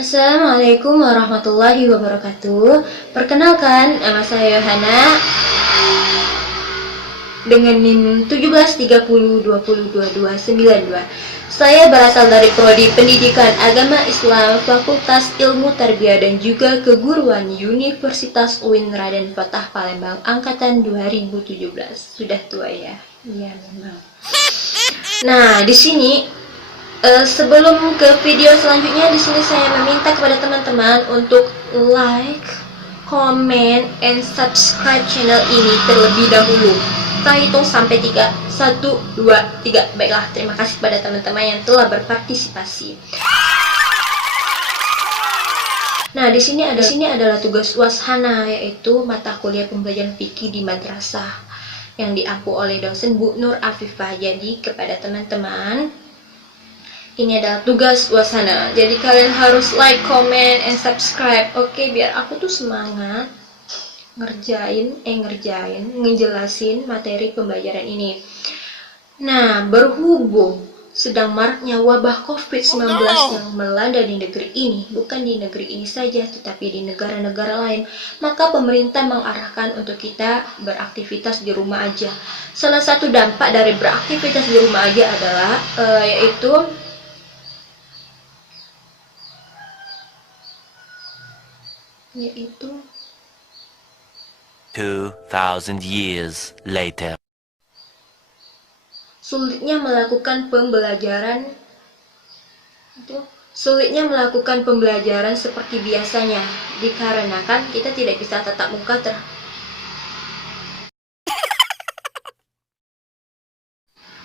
Assalamualaikum warahmatullahi wabarakatuh. Perkenalkan, nama saya Yohana dengan NIM 1730202292. Saya berasal dari Prodi Pendidikan Agama Islam Fakultas Ilmu Tarbiyah dan juga Keguruan Universitas UIN Raden Fatah Palembang angkatan 2017. Sudah tua ya? Iya memang. Nah, di sini sebelum ke video selanjutnya, di sini saya meminta kepada teman-teman untuk like, comment, and subscribe channel ini terlebih dahulu. Kita hitung sampai 3. 1, 2, 3. Baiklah, terima kasih pada teman-teman yang telah berpartisipasi. Nah, di sini adalah tugas washana, yaitu mata kuliah pembelajaran fikih di madrasah yang diampu oleh dosen Bu Nur Afifah. Jadi kepada teman-teman, ini adalah tugas wasana. Jadi kalian harus like, comment, and subscribe. Oke, biar aku tuh semangat ngejelasin materi pembelajaran ini. Nah, berhubung sedang maraknya wabah COVID-19 yang melanda di negeri ini, bukan di negeri ini saja, tetapi di negara-negara lain, maka pemerintah mengarahkan untuk kita beraktivitas di rumah aja. Salah satu dampak dari beraktivitas di rumah aja adalah yaitu 2,000 years later. Sulitnya melakukan pembelajaran seperti biasanya, dikarenakan kita tidak bisa tatap muka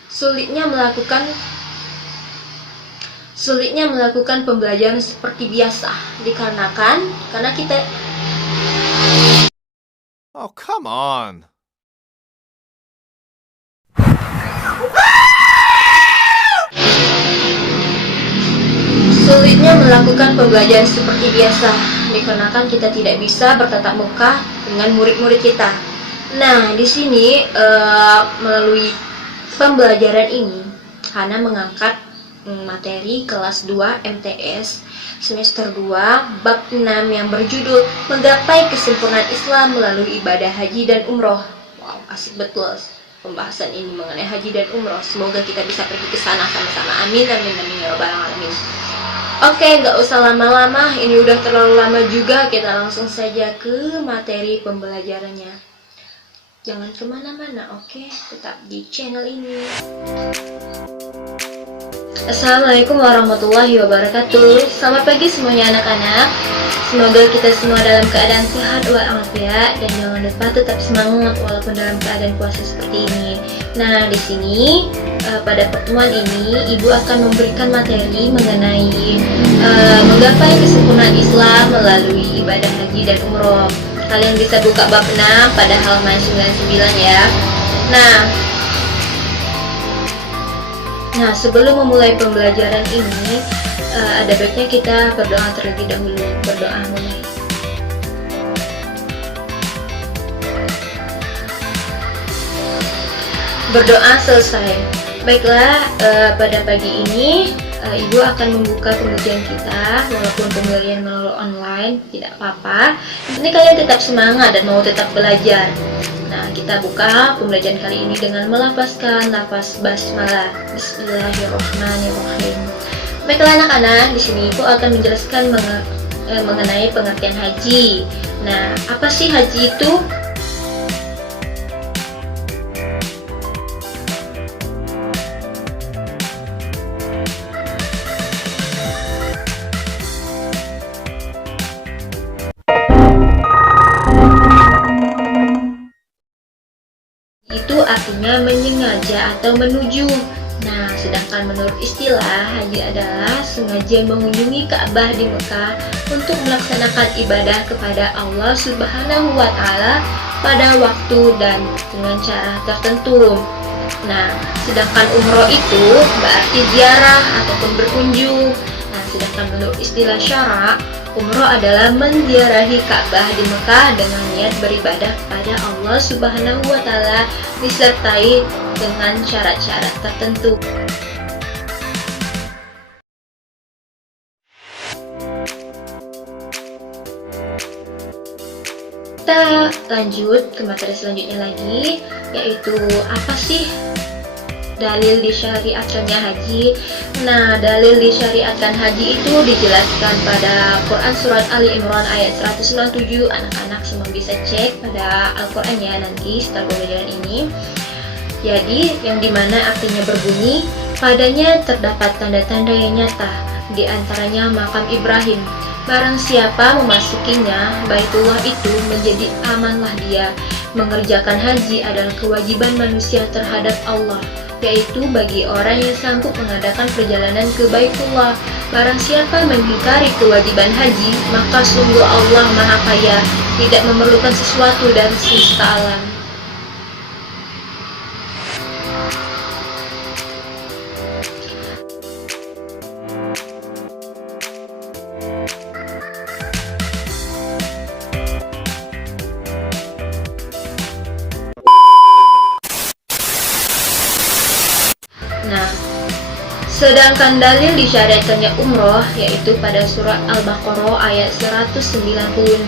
Sulitnya melakukan pembelajaran seperti biasa, karena kita Oh, come on. Sulitnya melakukan pembelajaran seperti biasa, dikarenakan kita tidak bisa bertatap muka dengan murid-murid kita. Nah, di sini melalui pembelajaran ini, Hana mengangkat materi kelas 2 MTS semester 2 bab 6 yang berjudul Menggapai Kesempurnaan Islam melalui Ibadah Haji dan Umroh. Wow, asik betul pembahasan ini mengenai haji dan umroh. Semoga kita bisa pergi ke sana sama-sama. Amin amin amin ya rabbal alamin. Oke, nggak usah lama-lama, ini udah terlalu lama juga. Kita langsung saja ke materi pembelajarannya. Jangan kemana-mana, oke? Tetap di channel ini. Assalamualaikum warahmatullahi wabarakatuh. Selamat pagi semuanya anak-anak. Semoga kita semua dalam keadaan sehat walafiat dan jangan lupa tetap semangat walaupun dalam keadaan puasa seperti ini. Nah, di sini pada pertemuan ini Ibu akan memberikan materi mengenai menggapai kesempurnaan Islam melalui ibadah haji dan umroh. Kalian bisa buka bab 6 pada halaman 99 ya. Nah, sebelum memulai pembelajaran ini, ada baiknya kita berdoa terlebih dahulu. Berdoa mulai. Berdoa selesai. Baiklah, pada pagi ini Ibu akan membuka pengajian kita, walaupun pembelajaran melalui online, tidak apa-apa. Ini kalian tetap semangat dan mau tetap belajar. Nah, kita buka pembelajaran kali ini dengan melafazkan lafaz basmalah. Bismillahirrahmanirrahim. Baiklah anak-anak, di sini Ibu akan menjelaskan mengenai pengertian haji. Nah, apa sih haji itu? Itu artinya menyengaja atau menuju. Nah, sedangkan menurut istilah, haji adalah sengaja mengunjungi Ka'bah di Mekah untuk melaksanakan ibadah kepada Allah Subhanahu wa Ta'ala pada waktu dan dengan cara tertentu. Nah, sedangkan umroh itu berarti ziarah ataupun berkunjung. Nah, sedangkan menurut istilah syara, umroh adalah menziarahi Ka'bah di Mekah dengan niat beribadah kepada Allah Subhanahu wa Ta'ala disertai dengan syarat-syarat tertentu. lanjut ke materi selanjutnya lagi, yaitu apa sih dalil disyariatkannya haji. Nah, dalil disyariatkan haji itu dijelaskan pada Quran surat Ali Imran ayat 197. Anak-anak semua bisa cek pada Al-Quran ya nanti setelah pembelajaran ini. Jadi, yang dimana artinya berbunyi, padanya terdapat tanda-tanda yang nyata, di antaranya makam Ibrahim. Barang siapa memasukinya, Baitullah itu menjadi amanlah dia. Mengerjakan haji adalah kewajiban manusia terhadap Allah, yaitu bagi orang yang sanggup mengadakan perjalanan ke Baitullah. Barang siapa mengingkari kewajiban haji, maka sungguh Allah Maha Kaya, tidak memerlukan sesuatu dari semesta alam. Nah, sedangkan dalil disyariatkannya umroh yaitu pada surat Al-Baqarah ayat 196,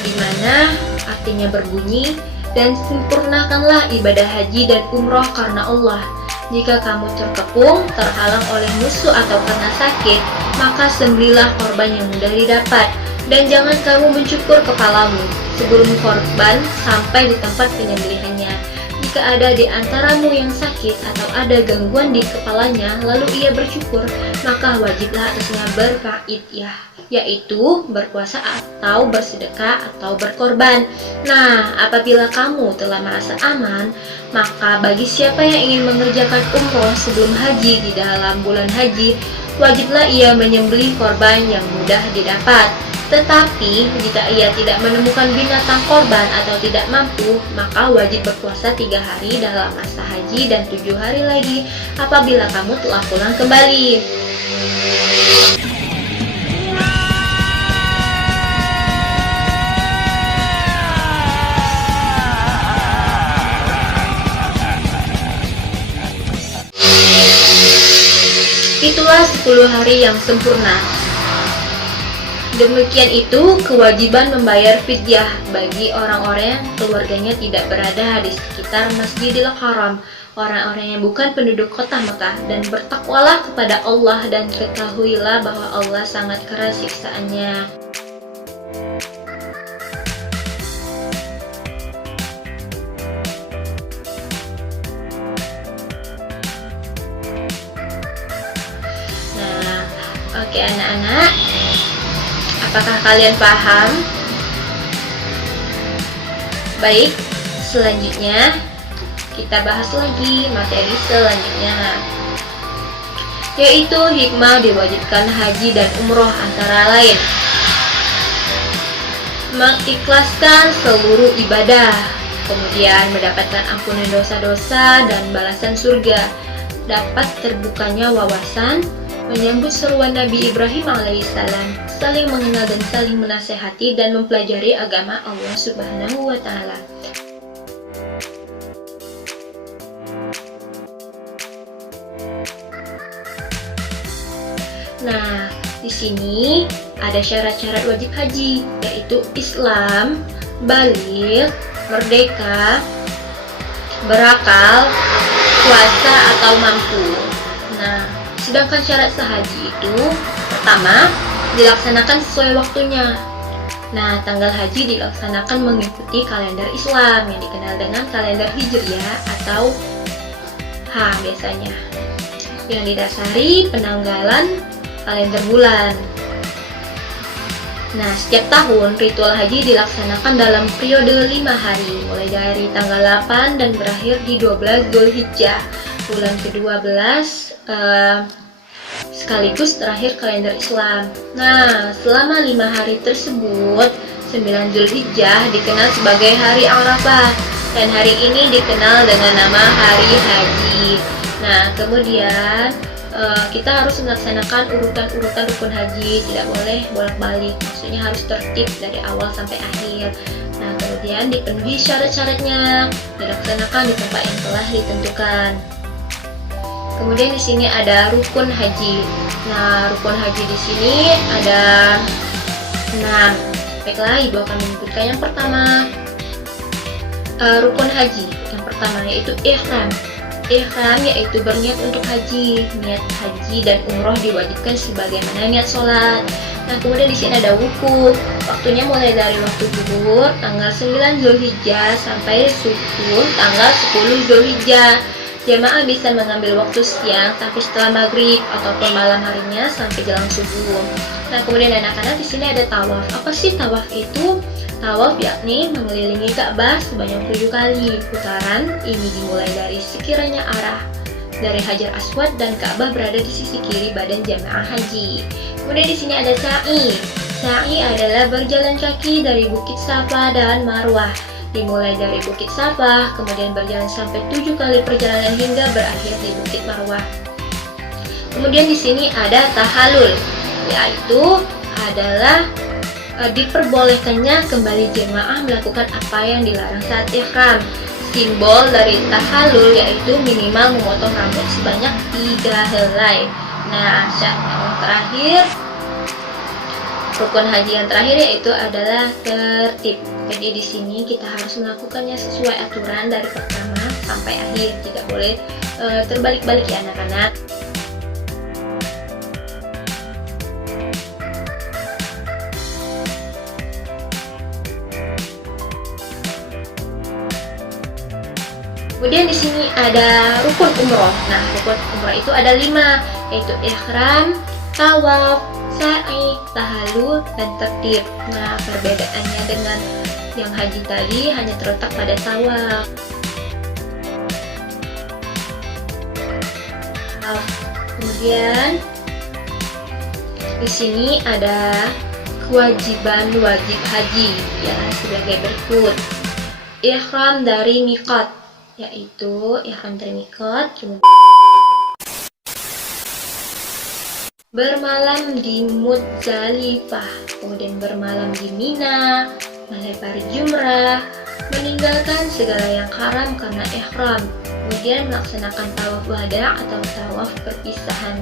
di mana artinya berbunyi, dan sempurnakanlah ibadah haji dan umroh karena Allah. Jika kamu terkepung, terhalang oleh musuh atau karena sakit, maka sembelilah korban yang mudah didapat, dan jangan kamu mencukur kepalamu sebelum korban sampai di tempat penyembelihannya. Jika ada di antaramu yang sakit atau ada gangguan di kepalanya, lalu ia bercukur, maka wajiblah atasnya berfa'idyah, yaitu berpuasa atau bersedekah atau berkorban. Nah, apabila kamu telah merasa aman, maka bagi siapa yang ingin mengerjakan umroh sebelum haji di dalam bulan haji, wajiblah ia menyembelih korban yang mudah didapat. Tetapi jika ia tidak menemukan binatang korban atau tidak mampu, maka wajib berpuasa 3 hari dalam masa haji dan 7 hari lagi apabila kamu telah pulang kembali. Itulah 10 hari yang sempurna. Demikian itu kewajiban membayar fidyah bagi orang-orang yang keluarganya tidak berada di sekitar Masjidil Haram, orang-orang yang bukan penduduk kota Mekah, dan bertakwalah kepada Allah dan ketahuilah bahwa Allah sangat keras siksaannya. Nah, oke anak-anak, apakah kalian paham? Baik, selanjutnya kita bahas lagi materi selanjutnya, yaitu hikmah diwajibkan haji dan umroh antara lain: mengikhlaskan seluruh ibadah, kemudian mendapatkan ampunan dosa-dosa dan balasan surga, dapat terbukanya wawasan, menyambut seruan Nabi Ibrahim alaihissalam, saling mengenal dan saling menasehati, dan mempelajari agama Allah Subhanahu wa Ta'ala. Nah, di sini ada syarat-syarat wajib haji, yaitu Islam, baligh, merdeka, berakal, puasa atau mampu. Nah, sedangkan syarat sehaji itu, pertama, dilaksanakan sesuai waktunya. Nah, tanggal haji dilaksanakan mengikuti kalender Islam yang dikenal dengan kalender Hijriah atau H biasanya, yang didasari penanggalan kalender bulan. Nah, setiap tahun ritual haji dilaksanakan dalam periode 5 hari, mulai dari tanggal 8 dan berakhir di 12 Dzulhijjah, bulan ke-12, sekaligus terakhir kalender Islam. Nah, selama 5 hari tersebut, 9 Dzulhijjah dikenal sebagai hari Arafah, dan hari ini dikenal dengan nama hari haji. Nah, kemudian kita harus melaksanakan urutan-urutan rukun haji, tidak boleh bolak-balik, maksudnya harus tertib dari awal sampai akhir. Nah, kemudian dipenuhi syarat-syaratnya, dilaksanakan di tempat yang telah ditentukan. Kemudian di sini ada rukun haji. Nah, rukun haji di sini ada 6. Baiklah, Ibu akan menyebutkan yang pertama, rukun haji. Yang pertama yaitu ihram. Ihram yaitu berniat untuk haji. Niat haji dan umroh diwajibkan sebagaimana niat sholat. Nah, kemudian di sini ada wukuf. Waktunya mulai dari waktu zuhur tanggal 9 Zulhijjah sampai subuh tanggal 10 Zulhijjah. Jamaah bisa mengambil waktu siang sampai setelah maghrib ataupun malam harinya sampai jelang subuh. Nah, kemudian anak-anak di sini ada tawaf. Apa sih tawaf itu? Tawaf yakni mengelilingi Ka'bah sebanyak 7 kali. Putaran ini dimulai dari sekiranya arah dari Hajar Aswad dan Ka'bah berada di sisi kiri badan jamaah haji. Kemudian di sini ada sa'i. Sa'i adalah berjalan kaki dari Bukit Safa dan Marwah. Dimulai dari Bukit Safa, kemudian berjalan sampai 7 kali perjalanan hingga berakhir di Bukit Marwah. Kemudian di sini ada tahalul, yaitu adalah diperbolehkannya kembali jemaah melakukan apa yang dilarang saat ihram. Simbol dari tahalul yaitu minimal memotong rambut sebanyak 3 helai. Nah, syarat yang terakhir, rukun haji yang terakhir yaitu adalah tertib. Jadi di sini kita harus melakukannya sesuai aturan dari pertama sampai akhir, tidak boleh terbalik-balik ya anak-anak. Kemudian di sini ada rukun umroh. Nah, rukun umroh itu ada 5, yaitu ihram, tawaf, sa'i, tahallul, dan tertib. Nah, perbedaannya dengan yang haji tadi hanya terletak pada tawaf. Kemudian di sini ada kewajiban wajib haji ya sebagai berikut. Ihram dari miqat, yaitu ihram dari miqat, bermalam di Muzdalifah, kemudian bermalam di Mina, melempar jumrah, meninggalkan segala yang haram karena ihram, kemudian melaksanakan tawaf wada atau tawaf perpisahan.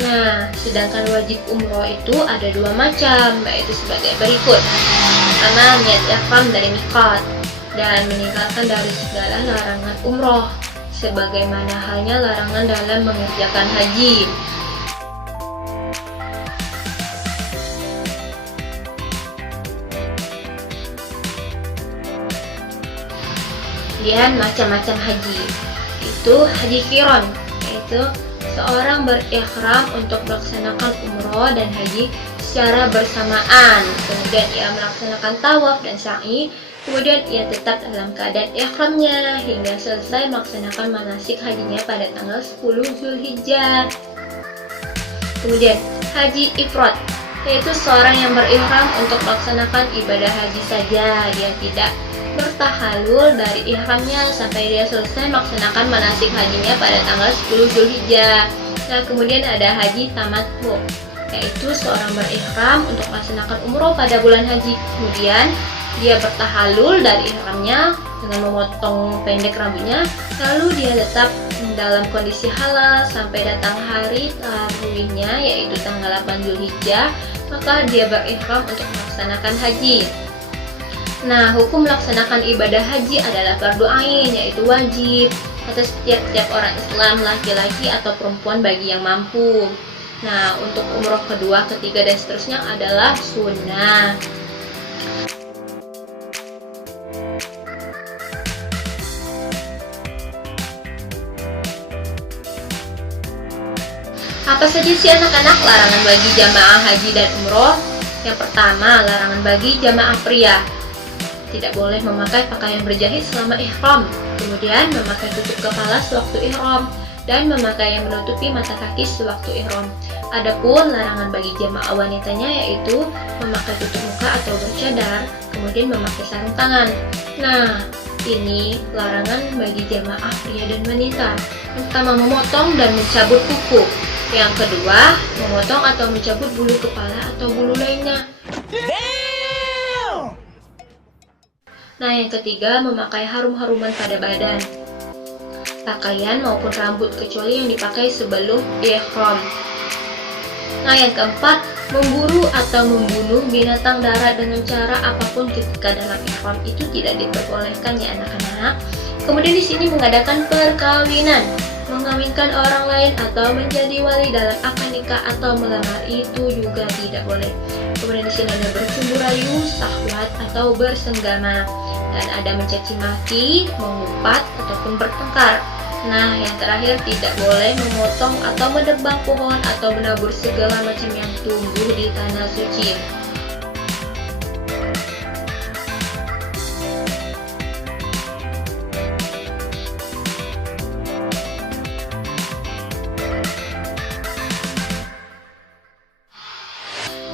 Nah, sedangkan wajib umroh itu ada 2 macam, yaitu sebagai berikut. Pertama, niat ihram dari miqat dan meninggalkan dari segala larangan umroh, sebagaimana halnya larangan dalam mengerjakan haji. Kemudian macam-macam haji, itu haji qiran, yaitu seorang berihram untuk melaksanakan umroh dan haji secara bersamaan. Kemudian ia melaksanakan tawaf dan sa'i, kemudian ia tetap dalam keadaan ihramnya hingga selesai melaksanakan manasik hajinya pada tanggal 10 Zulhijjah. Kemudian haji ifrad, yaitu seorang yang berihram untuk melaksanakan ibadah haji saja, dia tidak bertahalul dari ihramnya sampai dia selesai melaksanakan manasik hajinya pada tanggal 10 Zulhijjah. Nah, kemudian ada haji tamattu, yaitu seorang berihram untuk melaksanakan umroh pada bulan haji. Kemudian dia bertahalul dari ihramnya dengan memotong pendek rambutnya, lalu dia tetap dalam kondisi halal sampai datang hari tarwihnya, yaitu tanggal 8 Zulhijjah, maka dia berihram untuk melaksanakan haji. Nah, hukum melaksanakan ibadah haji adalah fardu ain, yaitu wajib atas setiap orang Islam, laki-laki atau perempuan bagi yang mampu. Nah, untuk umroh kedua, ketiga, dan seterusnya adalah sunnah. Apa saja sih anak-anak larangan bagi jamaah haji dan umroh? Yang pertama, larangan bagi jamaah pria. Tidak boleh memakai pakaian berjahit selama ihram, kemudian memakai tutup kepala sewaktu ihram, dan memakai yang menutupi mata kaki sewaktu ihram. Adapun larangan bagi jamaah wanitanya yaitu memakai tutup muka atau bercadar, kemudian memakai sarung tangan. Nah, ini larangan bagi jamaah pria dan wanita. Yang pertama, memotong dan mencabut kuku. Yang kedua, memotong atau mencabut bulu kepala atau bulu lainnya. Nah, yang ketiga, memakai harum-haruman pada badan, pakaian maupun rambut kecuali yang dipakai sebelum ihram. Nah, yang keempat, memburu atau membunuh binatang darat dengan cara apapun ketika dalam ihram itu tidak diperbolehkan ya anak-anak. Kemudian di sini mengadakan perkawinan, mengawinkan orang lain atau menjadi wali dalam akad nikah atau melamar itu juga tidak boleh. Kemudian di sini ada bercumbu rayu, syahwat atau bersenggama, dan ada mencaci maki, mengumpat ataupun bertengkar. Nah, yang terakhir tidak boleh memotong atau menebang pohon atau menabur segala macam yang tumbuh di tanah suci.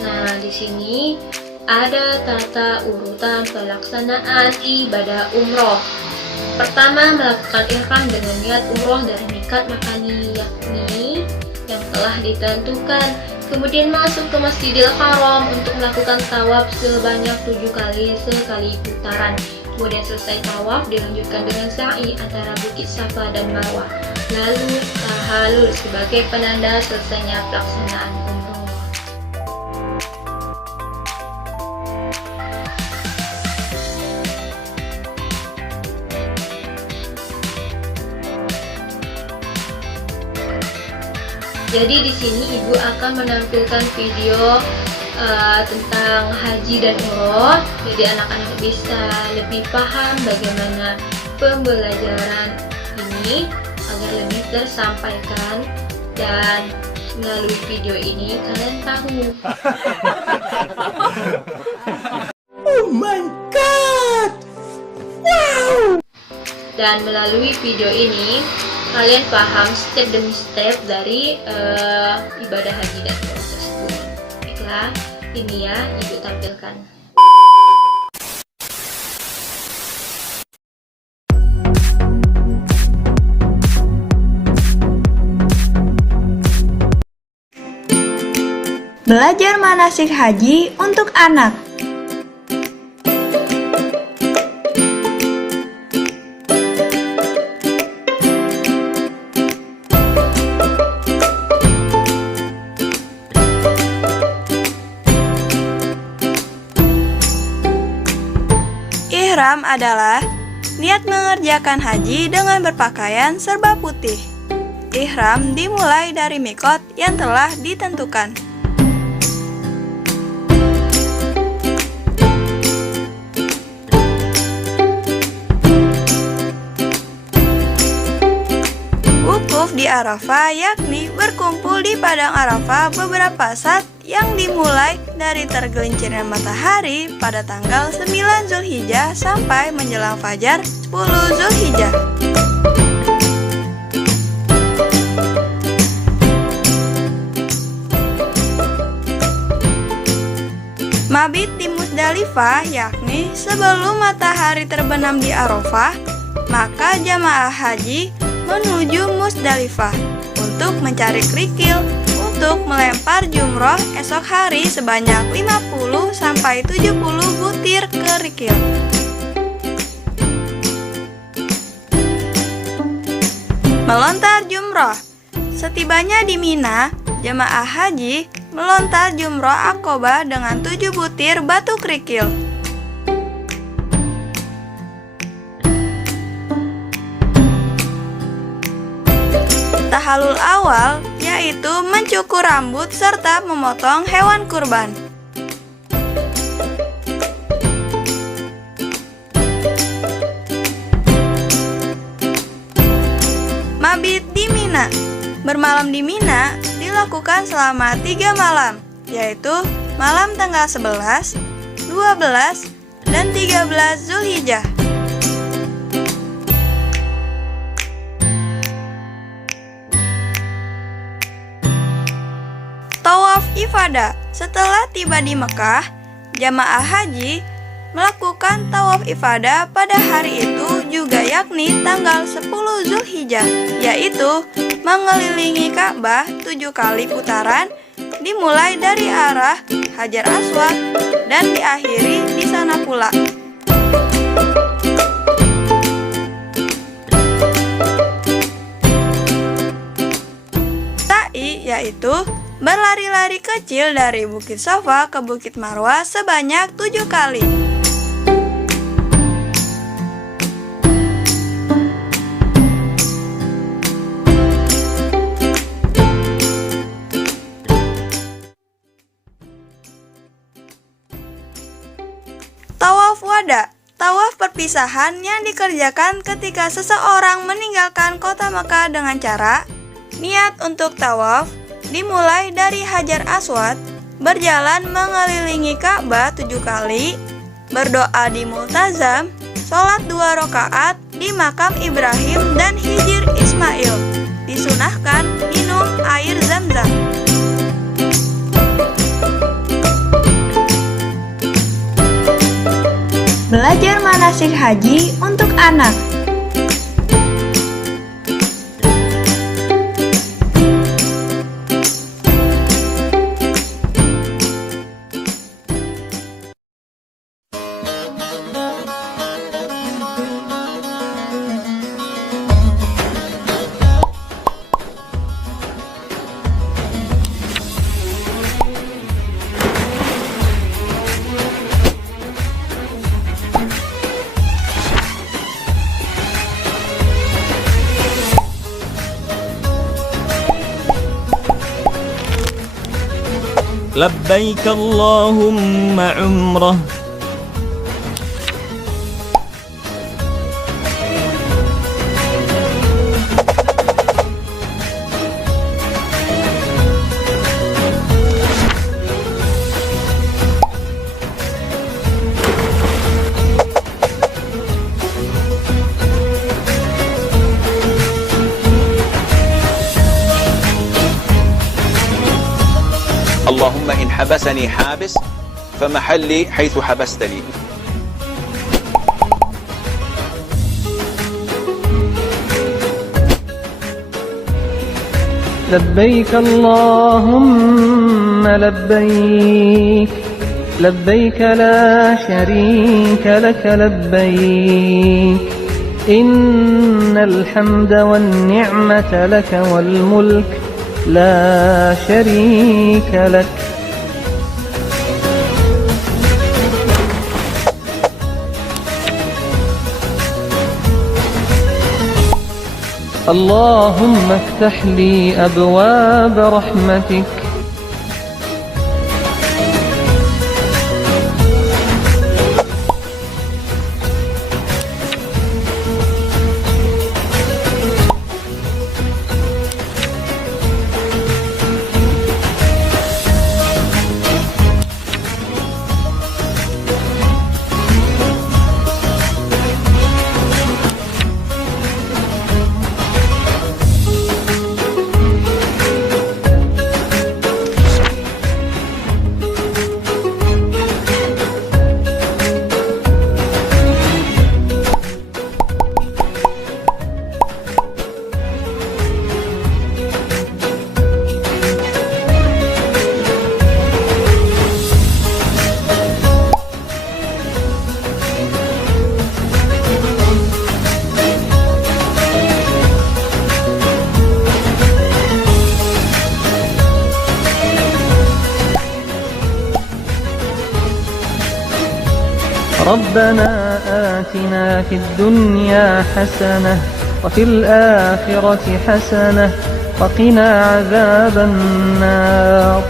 Nah, di sini ada tata urutan pelaksanaan ibadah umroh. Pertama, melakukan ihram dengan niat umroh dari miqat makani yakni yang telah ditentukan. Kemudian masuk ke Masjidil Haram untuk melakukan tawaf sebanyak 7 kali sekali putaran. Kemudian selesai tawaf dilanjutkan dengan sa'i antara Bukit Safa dan Marwah. Lalu tahallul sebagai penanda selesainya pelaksanaan umroh. Jadi di sini ibu akan menampilkan video tentang haji dan umroh. Jadi anak-anak bisa lebih paham bagaimana pembelajaran ini agar lebih tersampaikan, dan melalui video ini kalian tahu. Oh my god! Wow! Dan melalui video ini kalian paham step demi step dari ibadah haji dan umroh tersebut. Baiklah, ini ya ibu tampilkan. Belajar manasik haji untuk anak. Ihram adalah niat mengerjakan haji dengan berpakaian serba putih. Ihram dimulai dari miqat yang telah ditentukan. Wukuf di Arafah yakni berkumpul di padang Arafah beberapa saat yang dimulai dari tergelincirnya matahari pada tanggal 9 Zulhijjah sampai menjelang fajar 10 Zulhijjah. Mabit di Musdalifah yakni sebelum matahari terbenam di Arafah, maka jamaah haji menuju Musdalifah untuk mencari kerikil untuk melempar jumroh esok hari sebanyak 50-70 butir kerikil. Melontar jumroh. Setibanya di Mina, jamaah haji melontar jumroh Aqobah dengan 7 butir batu kerikil. Tahallul awal yaitu mencukur rambut serta memotong hewan kurban. Mabit di Mina. Bermalam di Mina dilakukan selama 3 malam, yaitu malam tanggal 11, 12, dan 13 Zulhijjah. Tawaf ifadah. Setelah tiba di Mekah, jamaah haji melakukan tawaf ifadah pada hari itu juga yakni tanggal 10 Zulhijjah, yaitu mengelilingi Ka'bah 7 kali putaran, dimulai dari arah Hajar Aswad dan diakhiri di sana pula. Sa'i yaitu berlari-lari kecil dari Bukit Safa ke Bukit Marwah sebanyak 7 kali. Tawaf wada, tawaf perpisahan yang dikerjakan ketika seseorang meninggalkan kota Mekah dengan cara niat untuk tawaf dimulai dari Hajar Aswad, berjalan mengelilingi Ka'bah 7 kali, berdoa di Multazam, sholat 2 rakaat di makam Ibrahim dan Hijir Ismail, disunahkan minum air Zam-Zam. Belajar manasik haji untuk anak. لبيك اللهم عمره. اللهم إن حبسني حابس فمحلي حيث حبستني. لبيك اللهم لبيك لبيك لا شريك لك لبيك إن الحمد والنعمة لك والملك لا شريك لك. اللهم افتح لي أبواب رحمتك. ربنا آتنا في الدنيا حسنة وفي الآخرة حسنة وقنا عذاب النار.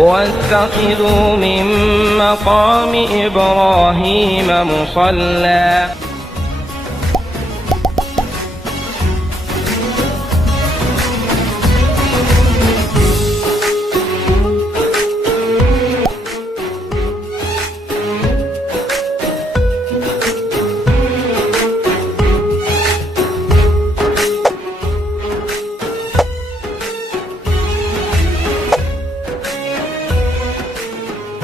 واتخذوا من مقام إبراهيم مصلى.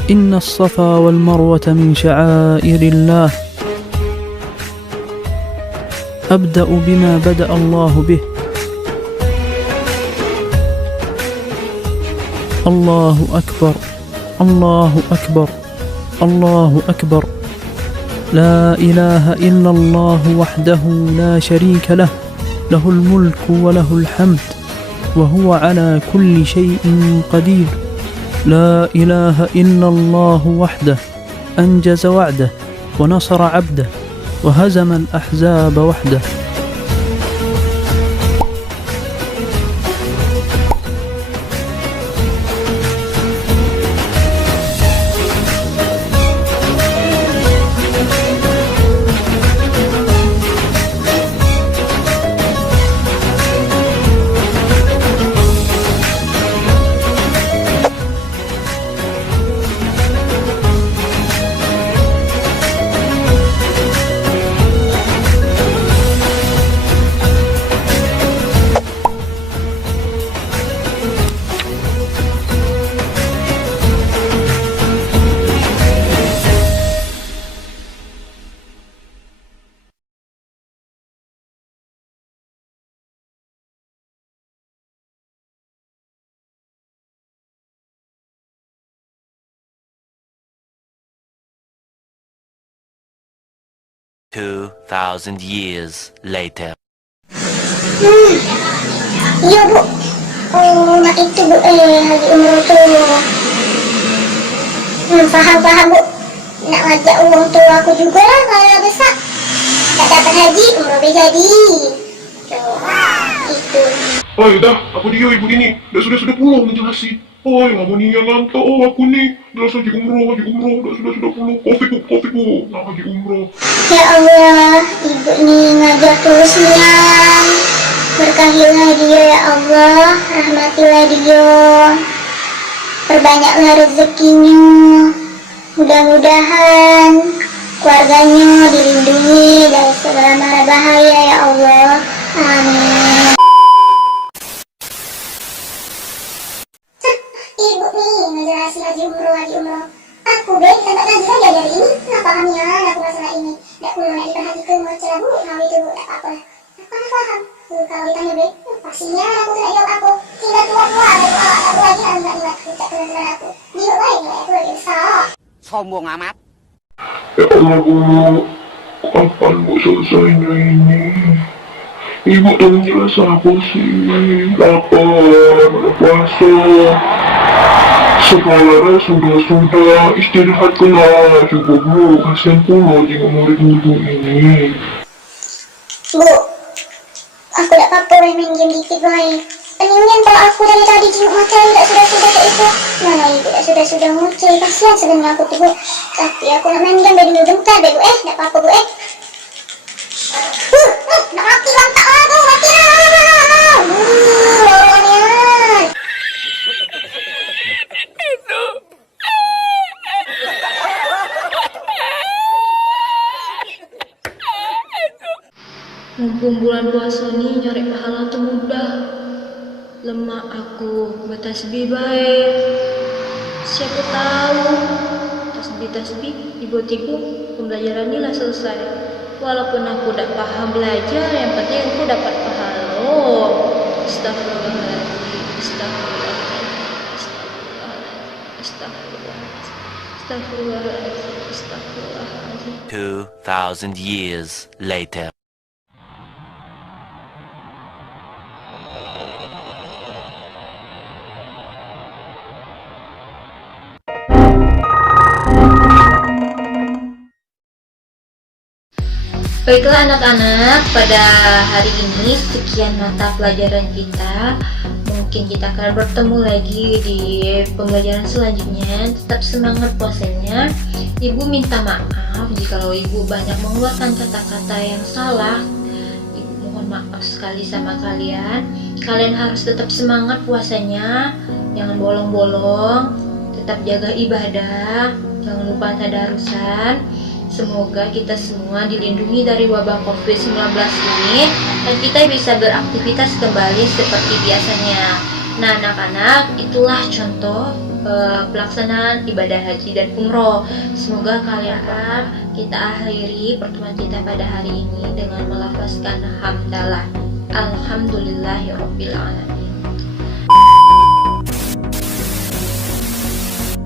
إن الصفا والمروة من شعائر الله أبدأ بما بدأ الله به. الله أكبر الله أكبر الله أكبر لا إله إلا الله وحده لا شريك له له الملك وله الحمد وهو على كل شيء قدير. لا إله إلا الله وحده أنجز وعده ونصر عبده وهزم الأحزاب وحده. "2,000 years later." Iya bu, mak itu bu, haji umroh tuh. Paham bu. Nak ngajak uang tua aku juga lah kalau besar. Tak dapat haji, umroh jadi. Itu. Oh dah, apa dia ibu ini? Dah sudah pulang menjelasin. Oh, yang ni yang lantak. Oh, aku ni dah haji umroh. Dah sudah pulang. Kopi bu. Nak haji umroh. Ya Allah, ibu ni ngajar terus niang. Berkahilah dia ya Allah, rahmatilah dia. Perbanyaklah rezekinya. Mudah-mudahan keluarganya dilindungi dari segala mara bahaya ya Allah. Amin. Ibu nih ngejelasin haji umroh. Aku tak ngaji lagi dari ini. Nggak pahamnya aku masalah ini. Nggak perlu nak diperhatikan macam bu. Nah itu bu, tak apa. Aku nggak paham. Kalau ditanya be, pastinya aku tidak jawab aku. Tinggal tua-tua aku lagi nggak ingat kita kebenaran aku. Dia lain aku lagi besar. Sombong amat. Ya Allah bu, kapan bu selesainya ini? Ibu tolong jelas aku sih. Lapar, puasa. Sekolah sudah istirahatlah juga bu. Kasian pula jika murid ibu ini. Bu, aku tak apa-apa main game dikit baik. Peningin kalau aku dari tadi jenguk macam tak sudah kayak itu. Mana ibu tak sudah ngucai. Kasihan sebenarnya aku tuh bu. Tapi aku nak main game dulu bentar bu. Tak apa-apa bu. Nak mati lantak lah bu. Mati lah. Lawannya. Mumpung bulan puasa ni nyari pahala tu mudah. Lemak aku bertasbih baik. Siapa tahu tasbih tiba-tiba pembelajaran ni lah selesai. Walaupun aku tak faham belajar, yang penting aku dapat pahala. Astagfirullahaladzim. Astagfirullahaladzim. 2,000 years later. Baiklah anak-anak, pada hari ini sekian mata pelajaran kita. Mungkin kita akan bertemu lagi di pembelajaran selanjutnya. Tetap semangat puasanya. Ibu minta maaf jikalau ibu banyak mengeluarkan kata-kata yang salah. Ibu mohon maaf sekali sama kalian. Kalian harus tetap semangat puasanya. Jangan bolong-bolong. Tetap jaga ibadah. Jangan lupa tadarusan. Semoga kita semua dilindungi dari wabah COVID-19 ini dan kita bisa beraktivitas kembali seperti biasanya. Nah anak-anak, itulah contoh pelaksanaan ibadah haji dan umroh. Semoga kalian kita akhiri pertemuan kita pada hari ini dengan melafazkan hamdalah. Alhamdulillahirabbil alamin.